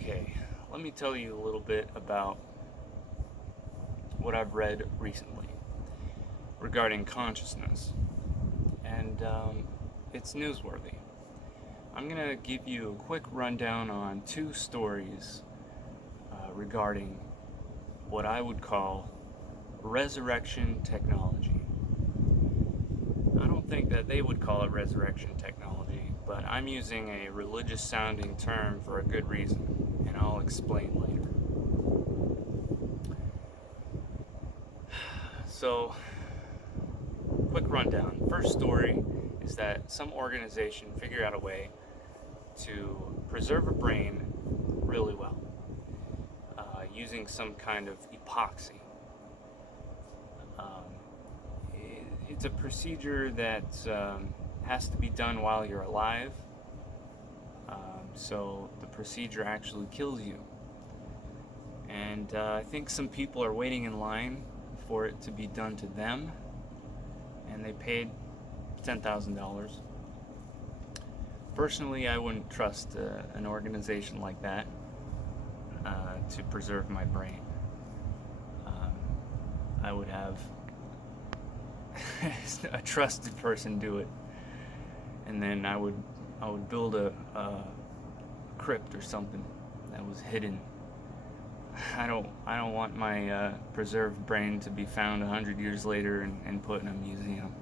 Okay, let me tell you a little bit about what I've read recently regarding consciousness, and it's newsworthy. I'm going to give you a quick rundown on two stories regarding what I would call resurrection technology. I don't think that they would call it resurrection technology, but I'm using a religious sounding term for a good reason, and I'll explain later. So, quick rundown. First story is that some organization figured out a way to preserve a brain really well using some kind of epoxy. It's a procedure that has to be done while you're alive, so the procedure actually kills you. And I think some people are waiting in line for it to be done to them, and they paid $10,000. Personally, I wouldn't trust an organization like that to preserve my brain. I would have a trusted person do it, and then I would build a crypt or something that was hidden. I don't want my preserved brain to be found 100 years later and put in a museum,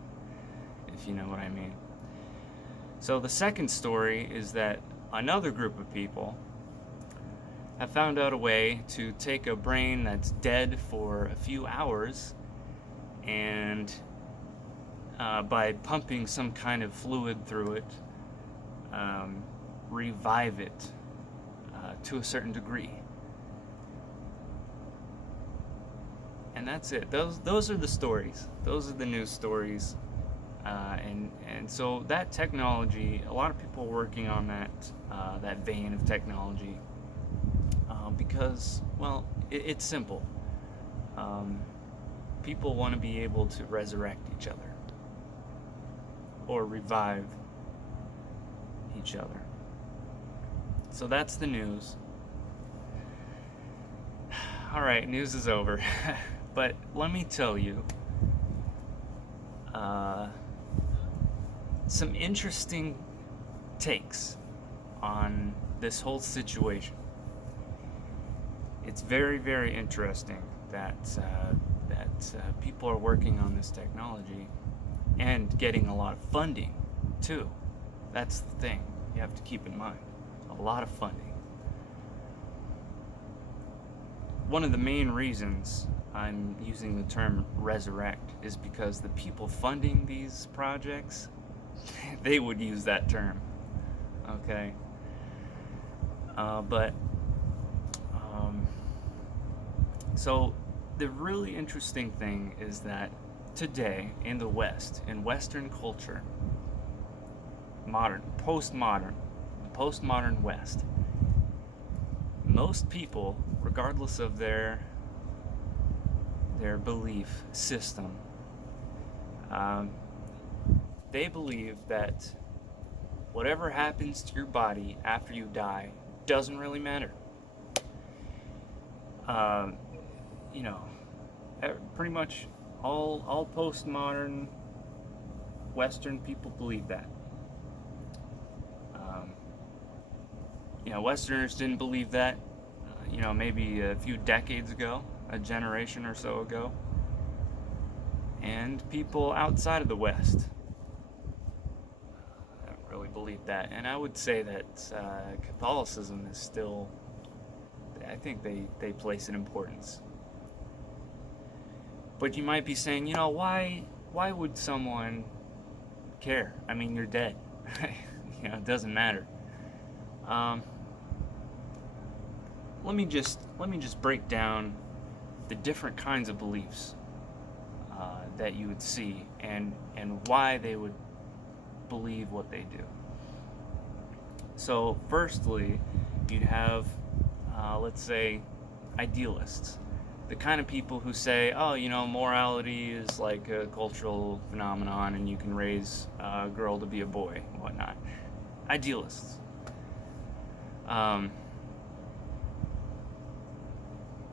if you know what I mean. So the second story is that another group of people have found out a way to take a brain that's dead for a few hours and by pumping some kind of fluid through it, revive it to a certain degree. And that's it. Those are the stories. Those are the news stories. And so that technology, a lot of people are working on that vein of technology because, well, it's simple. People want to be able to resurrect each other or revive each other. So that's the news. All right, news is over. But let me tell you some interesting takes on this whole situation. It's very, very interesting that people are working on this technology and getting a lot of funding too. That's the thing you have to keep in mind. A lot of funding. One of the main reasons I'm using the term resurrect is because the people funding these projects, they would use that term. Okay? So the really interesting thing is that today in the West, in Western culture, postmodern West, most people, regardless of their belief system, they believe that whatever happens to your body after you die doesn't really matter. Pretty much all postmodern Western people believe that. Westerners didn't believe that, maybe a few decades ago, a generation or so ago. And people outside of the West don't really believe that. And I would say that Catholicism is still, I think they place an importance. But you might be saying, why would someone care? I mean, you're dead. It doesn't matter. Let me just break down the different kinds of beliefs that you would see and why they would believe what they do. So firstly, you'd have, let's say, idealists. The kind of people who say, morality is like a cultural phenomenon and you can raise a girl to be a boy and whatnot. Idealists.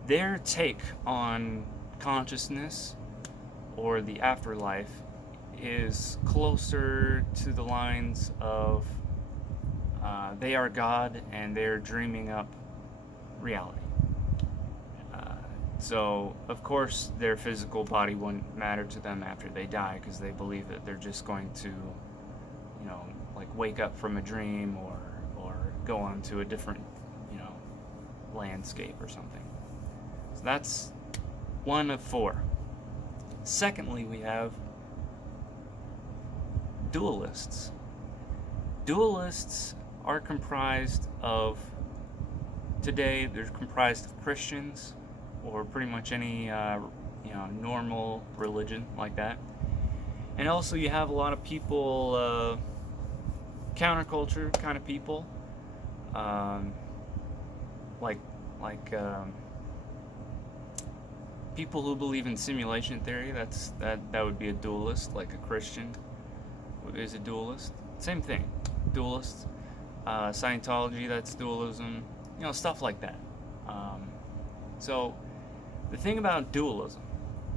their take on consciousness or the afterlife is closer to the lines of they are God and they're dreaming up reality. So, of course, their physical body wouldn't matter to them after they die because they believe that they're just going to, like wake up from a dream or go on to a different, landscape or something. So that's one of four. Secondly, we have dualists. Dualists are comprised of, today, they're comprised of Christians or pretty much any, normal religion like that. And also you have a lot of people, counterculture kind of people, like people who believe in simulation theory. That would be a dualist, like a Christian is a dualist. Same thing, dualists. Scientology, that's dualism. Stuff like that. So the thing about dualism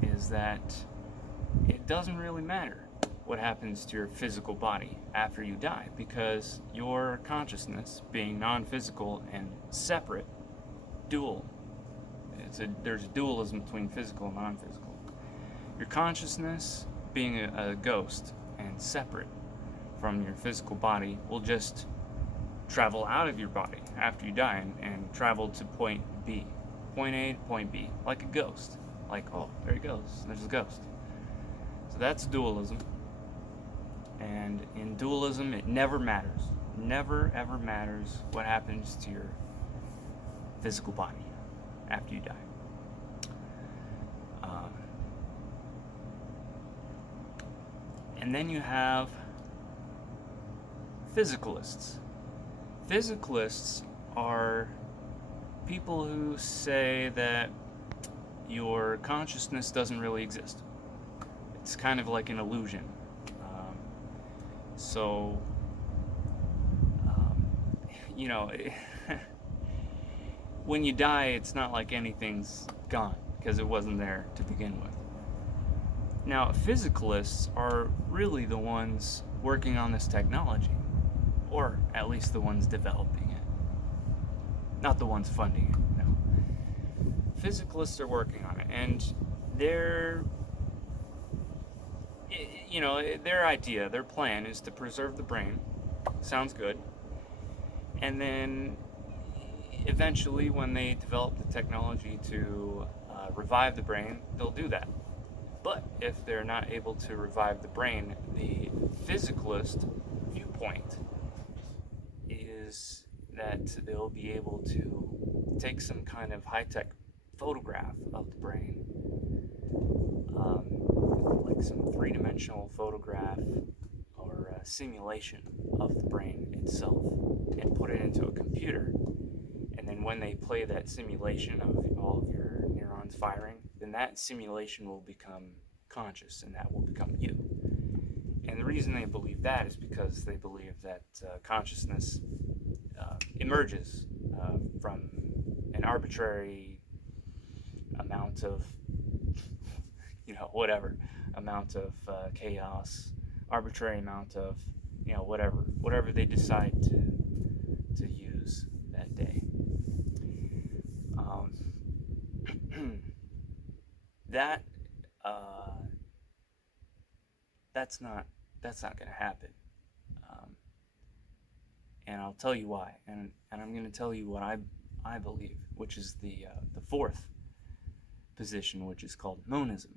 is that it doesn't really matter what happens to your physical body after you die, because your consciousness, being non-physical and separate, dual, there's a dualism between physical and non-physical. Your consciousness, being a ghost and separate from your physical body, will just travel out of your body after you die and travel to point B. Point A to point B, like a ghost. Like, oh, there he goes, there's a ghost. So that's dualism. And in dualism, it never matters. Never ever matters what happens to your physical body after you die. And then you have physicalists. Physicalists are people who say that your consciousness doesn't really exist. It's kind of like an illusion. So, when you die, it's not like anything's gone because it wasn't there to begin with. Now, physicalists are really the ones working on this technology, or at least the ones developing it, not the ones funding it. No, physicalists are working on it, and their idea, their plan is to preserve the brain. Sounds good. And then eventually, when they develop the technology to revive the brain, they'll do that. But if they're not able to revive the brain, the physicalist viewpoint is that they'll be able to take some kind of high-tech photograph of the brain, like some three-dimensional photograph or a simulation of the brain itself, and put it into a computer. And then when they play that simulation of all of your neurons firing, then that simulation will become conscious, and that will become you. And the reason they believe that is because they believe that consciousness emerges from an arbitrary amount of, amount of chaos, arbitrary amount of, whatever they decide to use that day. That's not going to happen, and I'll tell you why. And I'm going to tell you what I believe, which is the fourth position, which is called monism.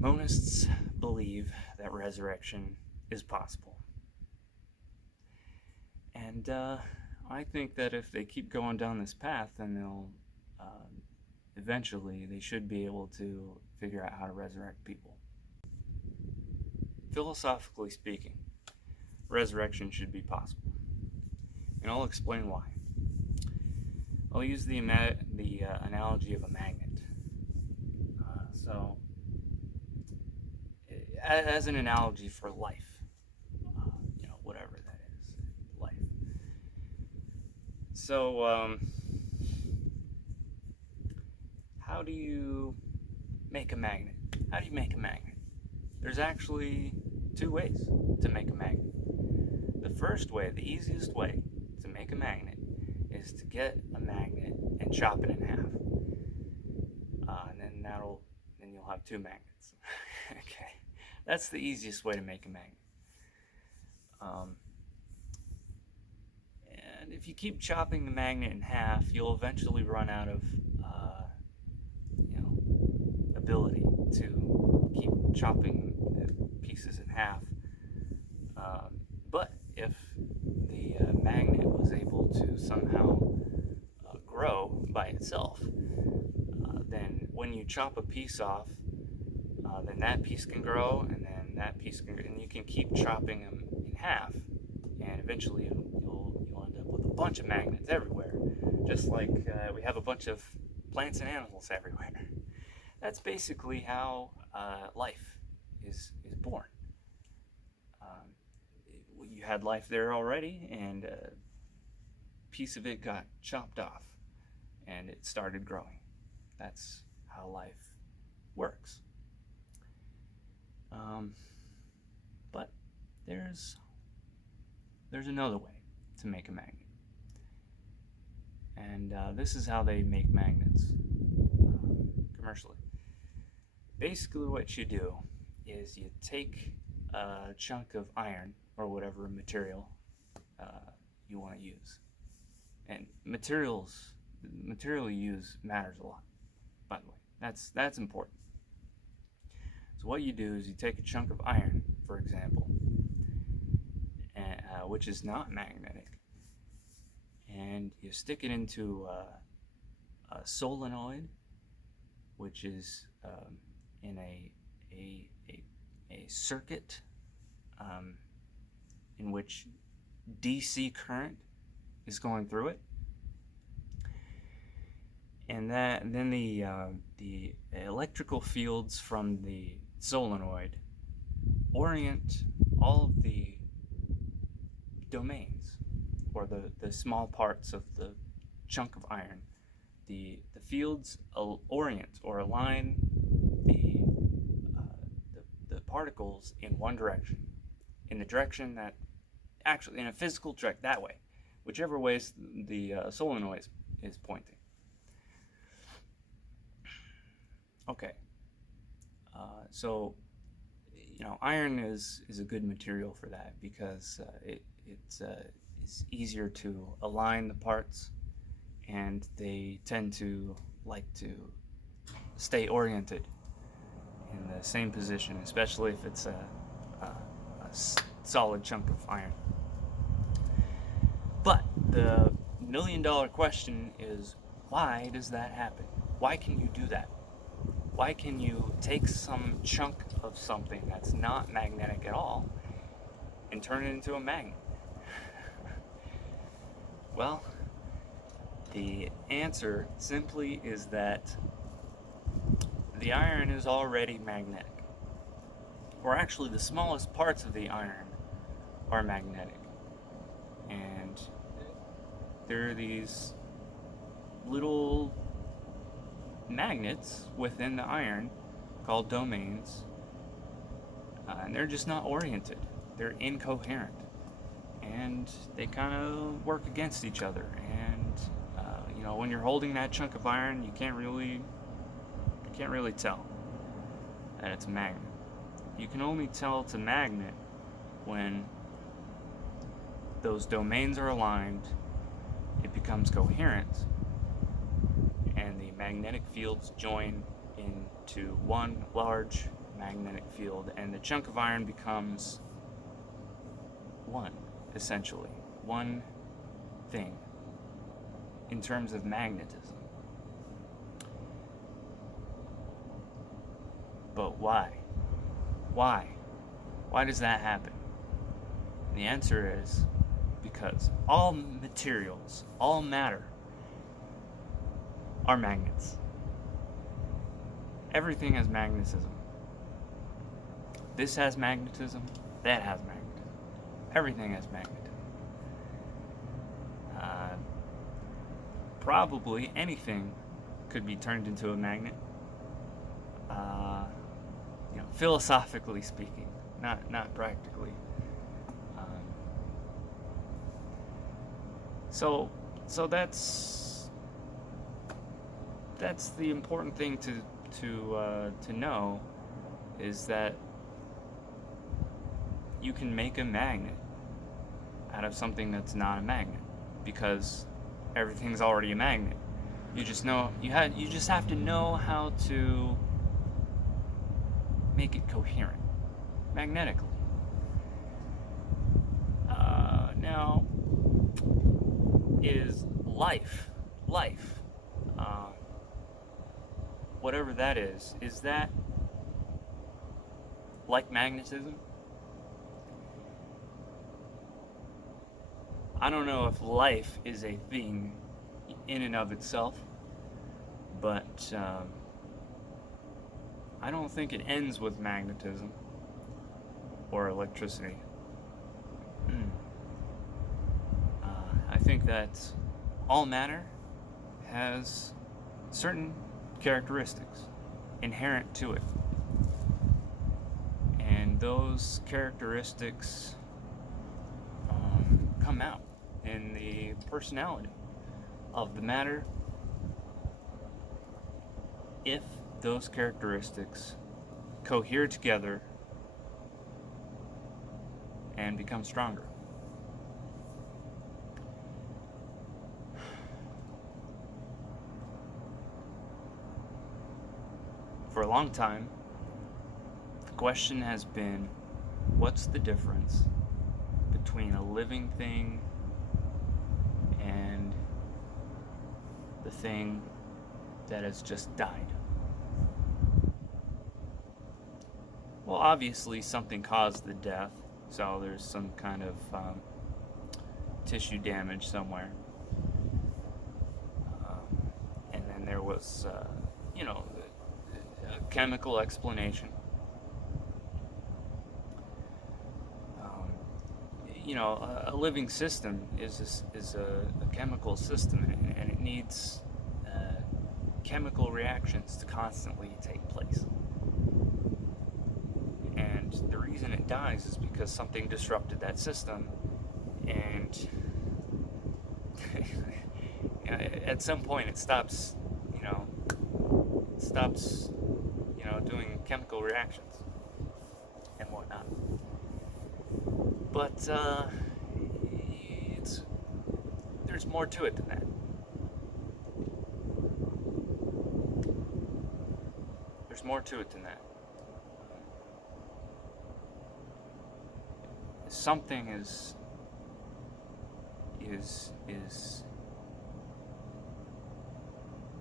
Monists believe that resurrection is possible, and I think that if they keep going down this path, then they'll eventually they should be able to figure out how to resurrect people. Philosophically speaking, resurrection should be possible, and I'll explain why. I'll use the analogy of a magnet. So, as an analogy for life, whatever that is, life. So, how do you make a magnet? How do you make a magnet? There's actually two ways to make a magnet. The first way, the easiest way to make a magnet is to get a magnet and chop it in half. And then you'll have two magnets. Okay, that's the easiest way to make a magnet. And if you keep chopping the magnet in half, you'll eventually run out of ability to keep chopping the pieces in half. But if the magnet was able to somehow grow by itself, then when you chop a piece off, then that piece can grow, and then that piece can, and you can keep chopping them in half, and eventually you'll end up with a bunch of magnets everywhere, just like we have a bunch of plants and animals everywhere. That's basically how life is born. You had life there already, and a piece of it got chopped off, and it started growing. That's how life works. But there's another way to make a magnet, and this is how they make magnets commercially. Basically, what you do is you take a chunk of iron or whatever material you want to use, and the material you use matters a lot. By the way, that's important. So what you do is you take a chunk of iron, for example, which is not magnetic, and you stick it into a solenoid, which is in a circuit in which DC current is going through it, and then the electrical fields from the solenoid orient all of the domains, or the small parts of the chunk of iron. The fields orient or align the particles in one direction, in the direction that actually, in a physical direction, that way, whichever way the solenoid is pointing. Okay, so iron is a good material for that, because it's easier to align the parts, and they tend to like to stay oriented in the same position, especially if it's a solid chunk of iron. But the $1,000,000 question is, why does that happen? Why can you do that? Why can you take some chunk of something that's not magnetic at all and turn it into a magnet? Well, the answer simply is that the iron is already magnetic. Or actually, the smallest parts of the iron are magnetic. And there are these little magnets within the iron called domains, and they're just not oriented. They're incoherent, and they kind of work against each other. And when you're holding that chunk of iron, you can't really tell that it's a magnet. You can only tell it's a magnet when those domains are aligned, it becomes coherent, and the magnetic fields join into one large magnetic field, and the chunk of iron becomes one, essentially, one thing in terms of magnetism. But why? Why does that happen? And the answer is because all materials, all matter, are magnets. Everything has magnetism. This has magnetism, that has magnetism. Everything has magnetism. Probably anything could be turned into a magnet. Philosophically speaking, not practically. Um, so that's the important thing to know, is that you can make a magnet out of something that's not a magnet, because everything's already a magnet. You just have to know how to make it coherent magnetically. Now, is life, whatever that is that like magnetism? I don't know if life is a thing in and of itself, but I don't think it ends with magnetism or electricity. I think that all matter has certain characteristics inherent to it, and those characteristics come out in the personality of the matter if those characteristics cohere together and become stronger. For a long time, the question has been, what's the difference between a living thing and the thing that has just died? Well, obviously something caused the death, so there's some kind of tissue damage somewhere. And then there was, a chemical explanation. A living system is a chemical system, and it needs chemical reactions to constantly take place. And the reason it dies is because something disrupted that system, and at some point it stops doing chemical reactions and whatnot. But there's more to it than that. There's more to it than that. Something is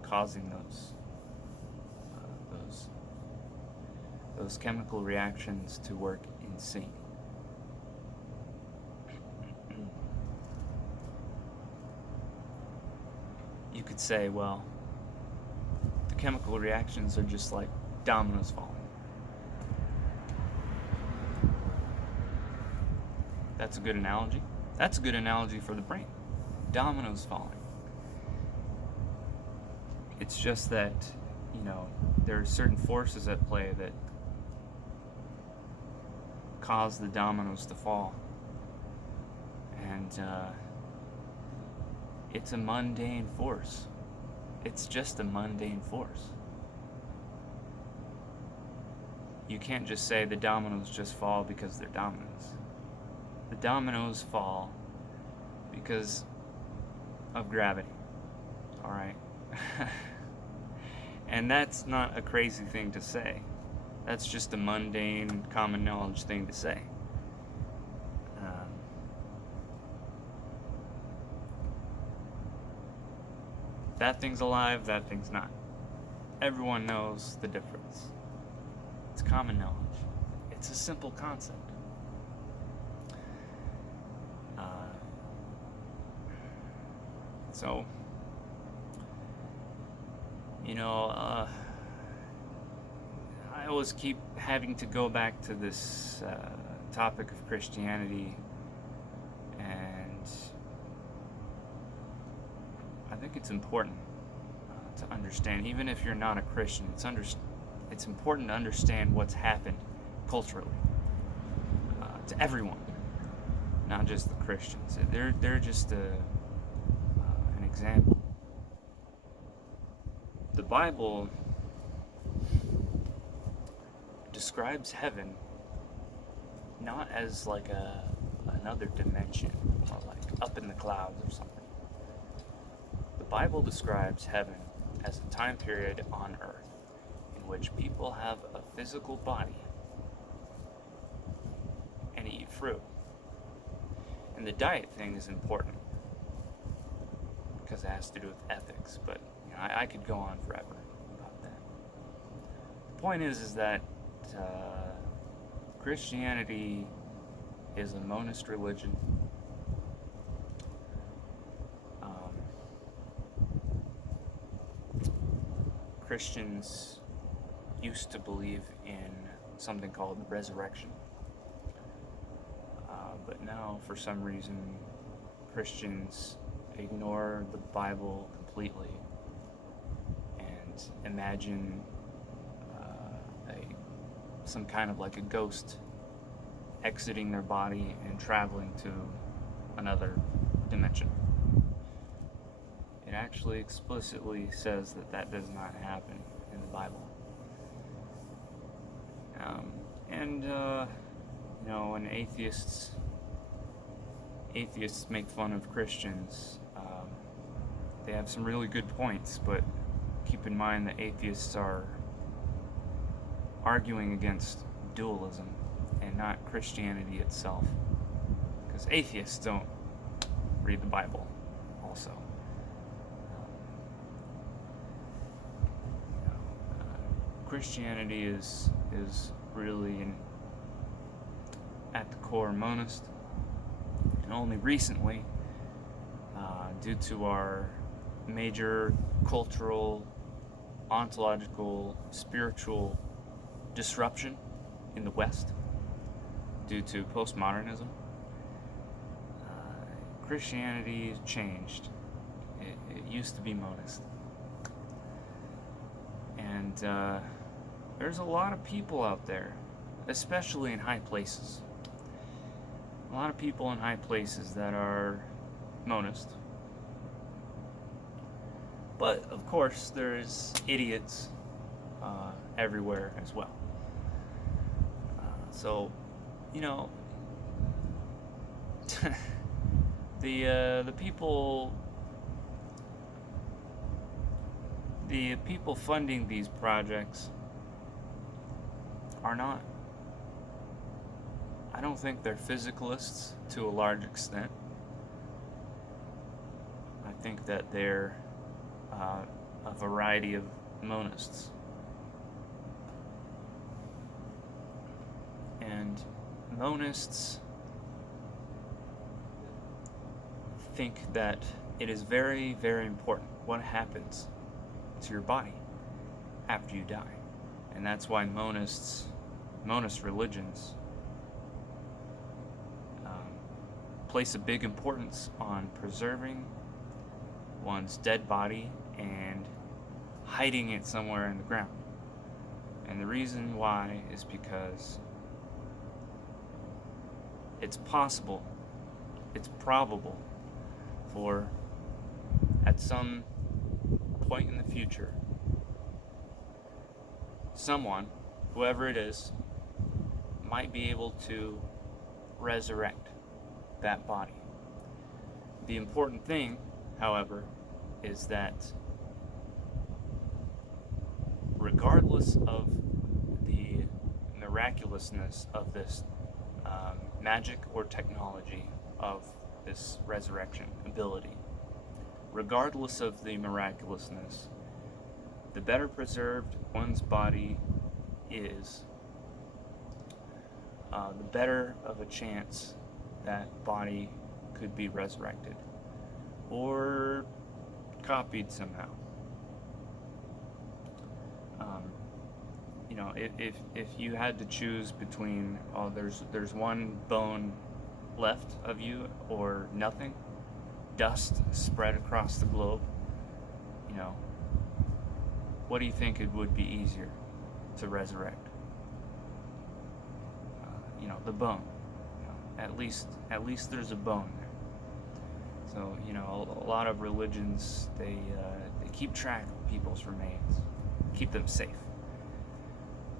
causing those chemical reactions to work in sync. You could say, well, the chemical reactions are just like dominoes falling. That's a good analogy. That's a good analogy for the brain. Dominoes falling. It's just that, there are certain forces at play that cause the dominoes to fall. And it's a mundane force. It's just a mundane force. You can't just say the dominoes just fall because they're dominoes. The dominoes fall because of gravity. Alright? And that's not a crazy thing to say. That's just a mundane, common knowledge thing to say. That thing's alive, that thing's not. Everyone knows the difference. It's common knowledge. It's a simple concept. So, I always keep having to go back to this topic of Christianity, and I think it's important to understand. Even if you're not a Christian, it's important to understand what's happened culturally to everyone, not just the Christians. They're just an example. The Bible describes heaven not as like another dimension or like up in the clouds or something. The Bible describes heaven as a time period on earth in which people have a physical body and eat fruit. And the diet thing is important because it has to do with ethics, but I could go on forever about that. The point is that Christianity is a monist religion. Christians used to believe in something called resurrection. But now, for some reason, Christians ignore the Bible completely and imagine some kind of like a ghost exiting their body and traveling to another dimension. It actually explicitly says that does not happen in the Bible. When atheists make fun of Christians, they have some really good points, but keep in mind that atheists are arguing against dualism and not Christianity itself, because atheists don't read the Bible also. Christianity is really at the core monist, and only recently, due to our major cultural, ontological, spiritual disruption in the West due to postmodernism, Christianity changed. It used to be monist. And there's a lot of people out there, especially in high places. A lot of people in high places that are monist. But, of course, there's idiots everywhere as well. The people funding these projects are not, I don't think they're physicalists to a large extent. I think that they're a variety of monists. And monists think that it is very, very important what happens to your body after you die. And that's why monist religions place a big importance on preserving one's dead body and hiding it somewhere in the ground. And the reason why is because it's possible, it's probable for, at some point in the future, someone, whoever it is, might be able to resurrect that body. The important thing, however, is that regardless of the miraculousness of this magic or technology of this resurrection ability, regardless of the miraculousness, the better preserved one's body is, the better of a chance that body could be resurrected or copied somehow. If you had to choose between there's one bone left of you or nothing, dust spread across the globe, what do you think it would be easier to resurrect? The bone. At least there's a bone there. So a lot of religions they keep track of people's remains, keep them safe.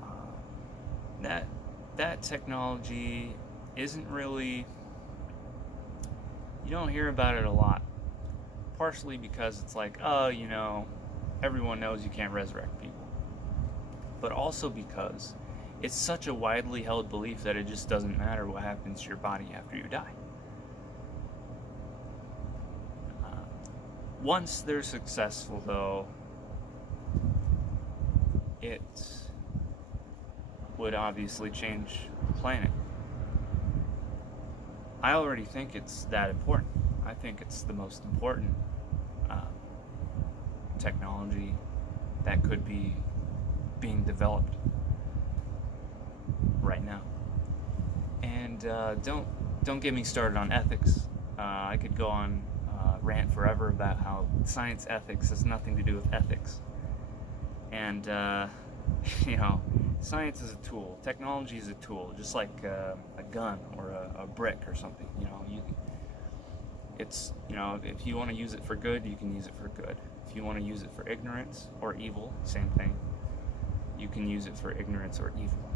Uh, that technology isn't really, you don't hear about it a lot. Partially because it's like, oh, everyone knows you can't resurrect people. But also because it's such a widely held belief that it just doesn't matter what happens to your body after you die. Once they're successful, though, it would obviously change the planet. I already think it's that important. I think it's the most important uh, technology that could be being developed right now. And don't get me started on ethics. I could go on rant forever about how science ethics has nothing to do with ethics. And science is a tool. Technology is a tool, just like a gun or a brick or something. If you want to use it for good, you can use it for good. If you want to use it for ignorance or evil, same thing. You can use it for ignorance or evil.